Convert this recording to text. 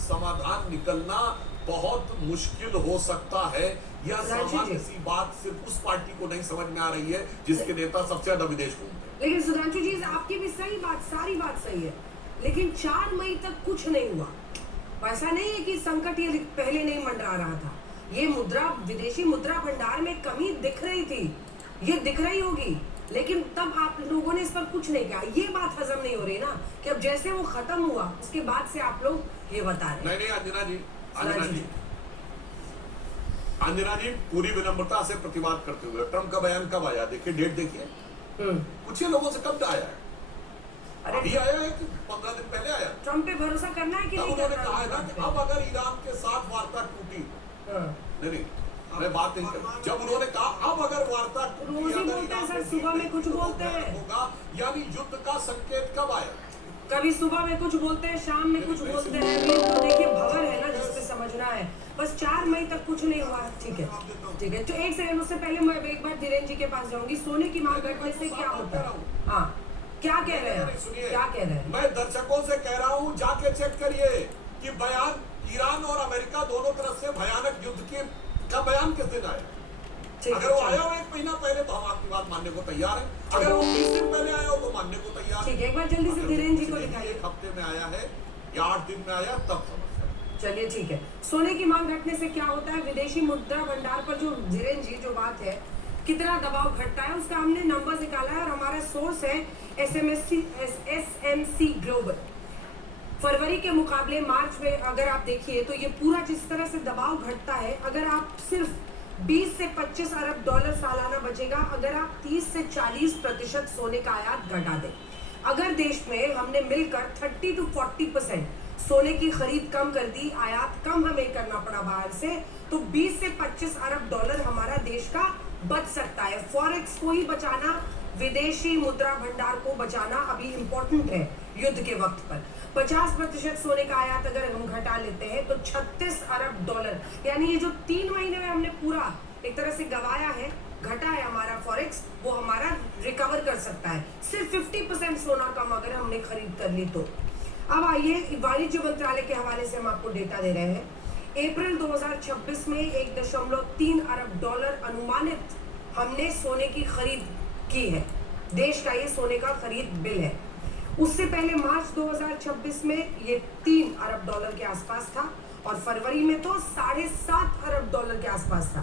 समाधान निकलना बहुत मुश्किल हो सकता है। यह सामान्य सी बात सिर्फ उस पार्टी को नहीं समझ में आ रही है जिसके नेता सबसे ज्यादा विदेश घूमते हैं। लेकिन सुधांशु जी, आपकी भी सही बात, सारी बात सही है, लेकिन 4 मई तक कुछ नहीं हुआ। ऐसा नहीं है कि संकट ये पहले नहीं मंडरा रहा था। ये विदेशी मुद्रा भंडार में कमी दिख रही थी, ये दिख रही होगी, लेकिन तब आप लोगों ने इस पर कुछ नहीं किया। ये बात हजम नहीं हो रही ना कि अब जैसे वो खत्म हुआ उसके बाद से आप लोग ये बता रहे हैं। नहीं अंजना जी पूरी विनम्रता से प्रतिवाद करते हुए, ट्रम्प का बयान कब आया? देखिए डेट देखिए, कुछ ही लोगों से कब आया है? अभी आया है कि 15 दिन पहले आया? ट्रम्प पे भरोसा करना है कि नहीं करना? उन्होंने कहा है ना कि अब अगर ईरान के साथ वार्ता टूटी, नहीं हमें बात नहीं कर, जब उन्होंने कहा अब अगर वार्ता टूटी, सुबह में कुछ बोलते हैं होगा, यानी युद्ध का संकेत कब आया? कभी सुबह में कुछ बोलते हैं, शाम में कुछ बोलते हैं। तो देखिए भवर है ना जिसपे समझना है। बस 4 मई तक कुछ नहीं हुआ। ठीक है तो एक सेकंड, उससे पहले मैं एक बार धीरेन्द्र जी के पास जाऊंगी। सोने की मांग घटने से क्या होता है? हाँ, क्या कह रहे हैं? क्या कह रहे हैं? मैं दर्शकों से कह रहा हूँ, जाके चेक करिए कि बयान ईरान और अमेरिका दोनों तरफ से भयानक युद्ध का बयान किस दिन आया? अगर वो आया हो 1 महीना पहले तो हम आपकी बात मानने को तैयार है। अगर वो 20 दिन पहले आया हो तो मानने को तैयार है। ठीक है, एक बार जल्दी से धीरेन्द्र जी को दिखाइए। 1 हफ्ते में आया है या 8 दिन में आया, तब समझ। चलिए ठीक है, सोने की मांग घटने से क्या होता है? विदेशी मुद्रा भंडार पर जो धीरेन्द्र जी जो बात है, कितना दबाव घटता है, उसका हमने नंबर निकाला है और हमारा सोर्स है SMC ग्लोबल। फरवरी के मुकाबले मार्च में अगर आप देखिए तो ये पूरा जिस तरह से दबाव घटता है, अगर आप सिर्फ 20 से 25 अरब डॉलर सालाना बचेगा अगर आप 30 से 40% सोने का आयात घटा दें। अगर देश में हमने मिलकर 30 to 40% सोने की खरीद कम कर दी, आयात कम हमें करना पड़ा बाहर से, तो 20 से 25 अरब डॉलर हमारा देश का बच सकता है। फॉरेक्स को ही बचाना, विदेशी मुद्रा भंडार को बचाना अभी इम्पोर्टेंट है युद्ध के वक्त पर। 50% सोने का आयात अगर हम घटा लेते हैं तो 36 अरब डॉलर, यानी ये जो 3 महीने में हमने पूरा एक तरह से गवाया है, घटा है हमारा फॉरेक्स, वो हमारा रिकवर कर सकता है। सिर्फ 50% सोना कम अगर हमने खरीद कर ली तो। अब आइए वाणिज्य मंत्रालय के हवाले से हम आपको डेटा दे रहे हैं। अप्रैल 2026 में 1.3 अरब डॉलर अनुमानित हमने सोने की खरीद की है। देश का ये सोने का खरीद बिल है। उससे पहले मार्च 2026 में ये 3 अरब डॉलर के आसपास था और फरवरी में तो 7.5 अरब डॉलर के आसपास था।